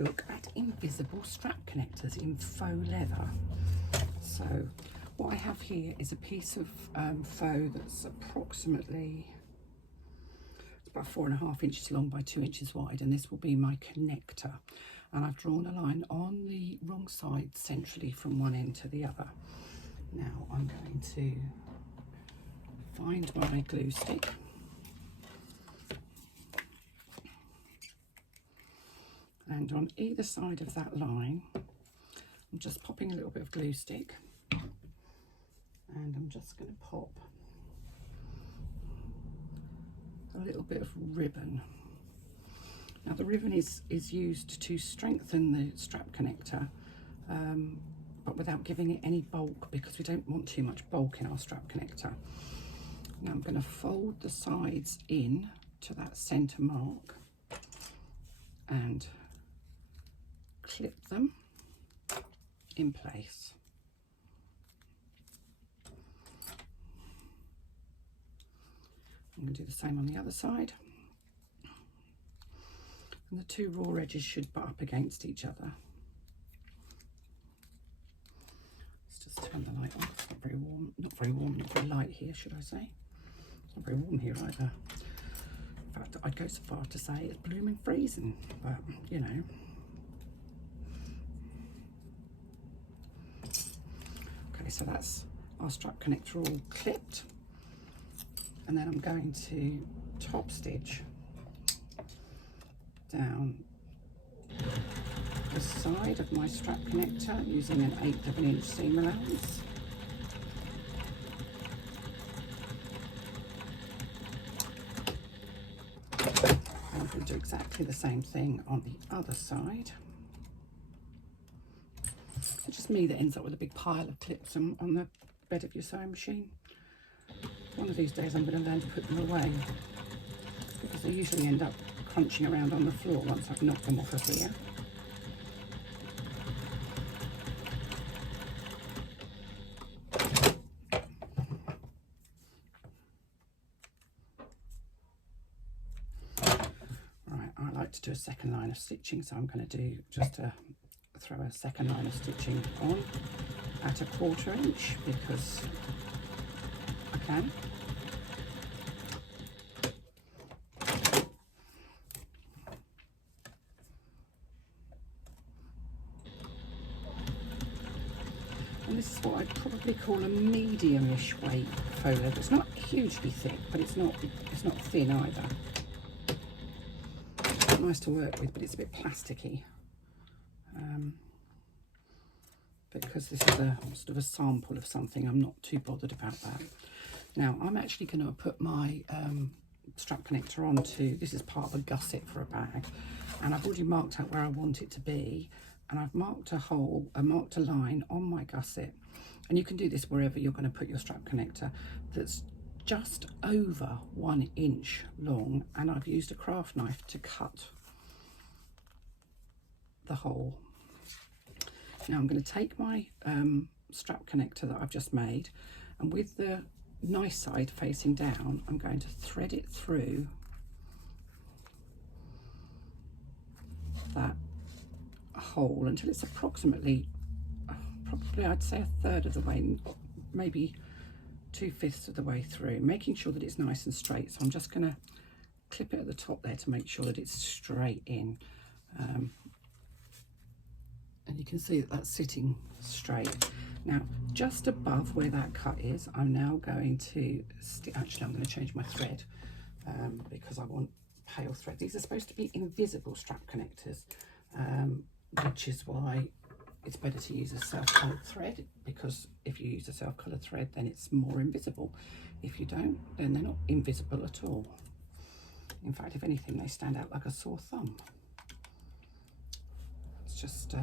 look at invisible strap connectors in faux leather. So what I have here is a piece of faux that's approximately, it's about 4.5 inches long by 2 inches wide, and this will be my connector. And I've drawn a line on the wrong side centrally from one end to the other. Now I'm going to find my glue stick. And on either side of that line, I'm just popping a little bit of glue stick, and I'm just going to pop a little bit of ribbon. Now the ribbon is used to strengthen the strap connector, but without giving it any bulk, because we don't want too much bulk in our strap connector. Now I'm going to fold the sides in to that centre mark and clip them in place. I'm going to do the same on the other side. And the two raw edges should butt up against each other. Let's just turn the light on. It's not very warm, not very light here, should I say. It's not very warm here either. In fact, I'd go so far to say it's blooming freezing, but you know. Okay, so that's our strap connector all clipped. And then I'm going to top stitch down the side of my strap connector using an 1/8 of an inch seam allowance. I'm going to do exactly the same thing on the other side. It's just me that ends up with a big pile of clips on the bed of your sewing machine. One of these days I'm going to learn to put them away, because they usually end up crunching around on the floor once I've knocked them off of here. Right, I like to do a second line of stitching, so I'm going to do just throw a second line of stitching on at 1/4 inch because I can. And this is what I'd probably call a medium-ish weight faux leather. It's not hugely thick, but it's not thin either. It's nice to work with, but it's a bit plasticky. Because this is a sort of a sample of something, I'm not too bothered about that. Now I'm actually going to put my strap connector onto, this is part of a gusset for a bag, and I've already marked out where I want it to be, and I've marked a hole, marked a line on my gusset, and you can do this wherever you're going to put your strap connector, that's just over 1 inch long, and I've used a craft knife to cut the hole. Now I'm going to take my strap connector that I've just made, and with the nice side facing down, I'm going to thread it through that hole until it's approximately, probably I'd say 1/3 of the way, maybe 2/5 of the way through, making sure that it's nice and straight. So I'm just going to clip it at the top there to make sure that it's straight in. And you can see that that's sitting straight. Now, just above where that cut is, I'm now going to actually I'm going to change my thread because I want pale thread. These are supposed to be invisible strap connectors, which is why it's better to use a self-coloured thread, because if you use a self-coloured thread, then it's more invisible. If you don't, then they're not invisible at all. In fact, if anything, they stand out like a sore thumb. It's just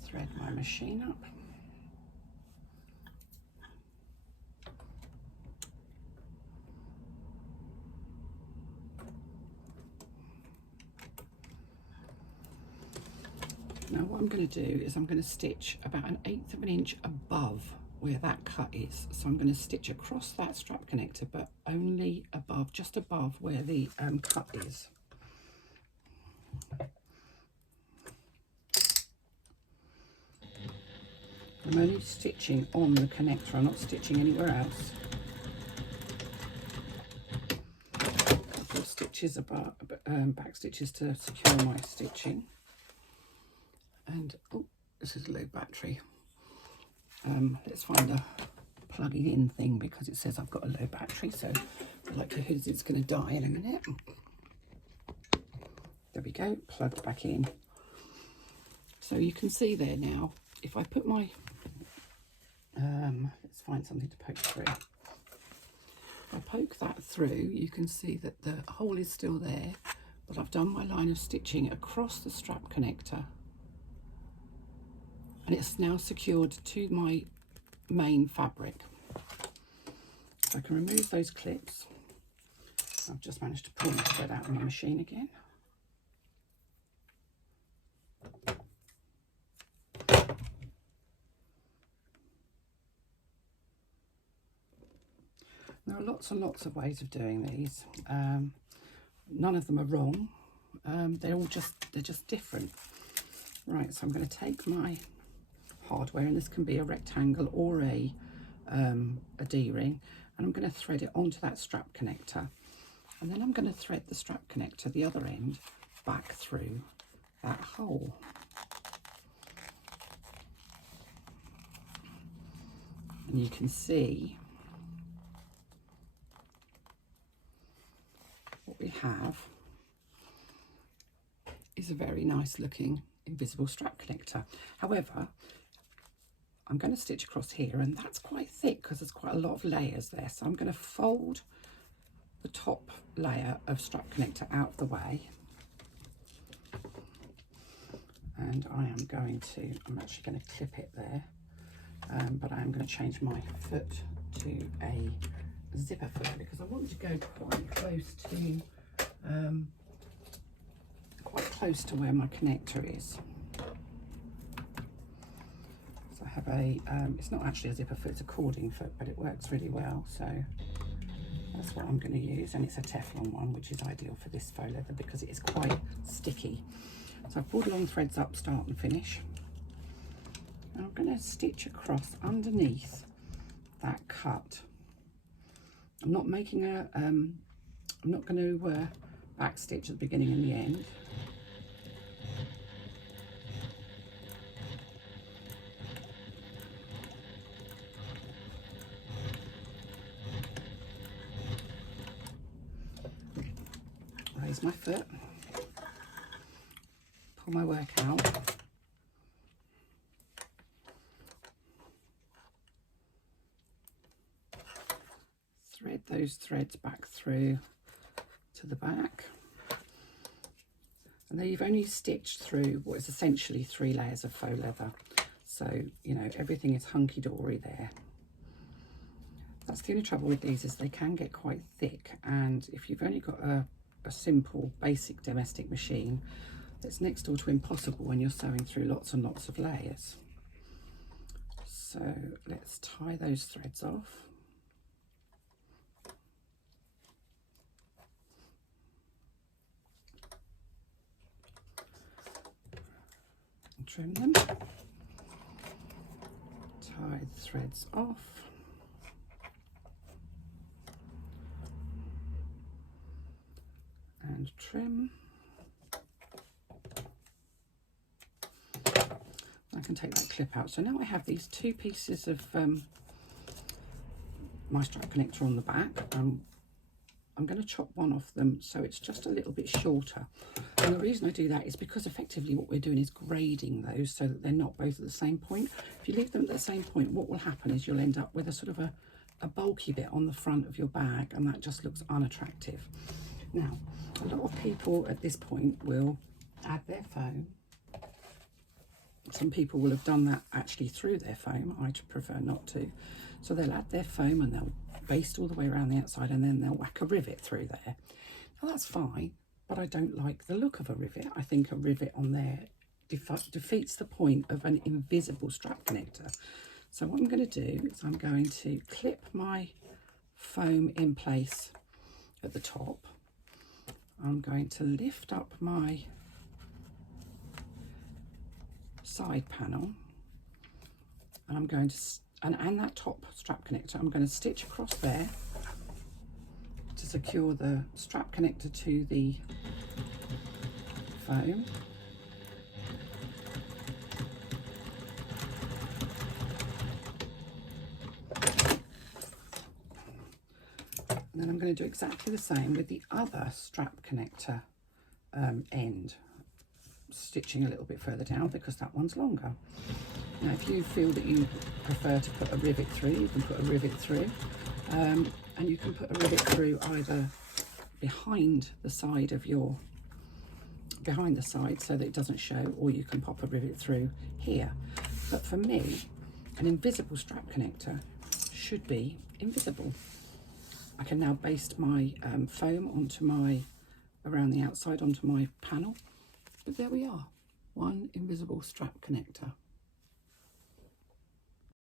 thread my machine up. Now what I'm going to do is I'm going to stitch about 1/8 of an inch above where that cut is. So I'm going to stitch across that strap connector, but only above, just above where the cut is. I'm only stitching on the connector, I'm not stitching anywhere else. A couple of stitches about back stitches to secure my stitching. And oh, this is a low battery. Let's find a plugging in thing because it says I've got a low battery, so the likelihood is it's going to die in a minute. There we go, plugged back in. So you can see there now, if I put my let's find something to poke through. If I poke that through, you can see that the hole is still there, but I've done my line of stitching across the strap connector, and it's now secured to my main fabric. So I can remove those clips. I've just managed to pull my thread out of my machine again. There are lots and lots of ways of doing these. None of them are wrong. They're just different. Right, so I'm going to take my hardware, and this can be a rectangle or a D-ring, and I'm going to thread it onto that strap connector, and then I'm going to thread the strap connector, the other end, back through that hole. And you can see what we have is a very nice looking invisible strap connector. However, I'm going to stitch across here, and that's quite thick because there's quite a lot of layers there. So I'm going to fold the top layer of strap connector out of the way. And I'm actually going to clip it there, but I am going to change my foot to a zipper foot because I want to go quite close to where my connector is. So I have a, it's not actually a zipper foot, it's a cording foot, but it works really well. So that's what I'm going to use, and it's a Teflon one, which is ideal for this faux leather because it is quite sticky. So I've pulled long threads up, start and finish. And I'm going to stitch across underneath that cut. I'm not making a, I'm not going to back stitch at the beginning and the end. Raise my foot, pull my work out, thread those threads back through to the back, and then you've only stitched through what is essentially 3 layers of faux leather, so you know everything is hunky-dory there. That's the only trouble with these, is they can get quite thick, and if you've only got a simple basic domestic machine, it's next door to impossible when you're sewing through lots and lots of layers. So let's tie those threads off. And trim them. Tie the threads off. And trim. I can take that clip out. So now I have these 2 pieces of my strap connector on the back. I'm going to chop one off them so it's just a little bit shorter. And the reason I do that is because effectively what we're doing is grading those so that they're not both at the same point. If you leave them at the same point, what will happen is you'll end up with a sort of a bulky bit on the front of your bag, and that just looks unattractive. Now, a lot of people at this point will add their foam. Some people will have done that actually through their foam. I prefer not to. So they'll add their foam and they'll baste all the way around the outside, and then they'll whack a rivet through there. Now that's fine, but I don't like the look of a rivet. I think a rivet on there defeats the point of an invisible strap connector. So what I'm going to do is I'm going to clip my foam in place at the top. I'm going to lift up my side panel, and I'm going to and that top strap connector I'm going to stitch across there to secure the strap connector to the foam. And then I'm going to do exactly the same with the other strap connector end, stitching a little bit further down because that one's longer. Now if you feel that you prefer to put a rivet through, you can put a rivet through, and you can put a rivet through either behind the side of your, behind the side so that it doesn't show, or you can pop a rivet through here. But for me, an invisible strap connector should be invisible. I can now baste my foam onto my, around the outside onto my panel. But there we are, one invisible strap connector.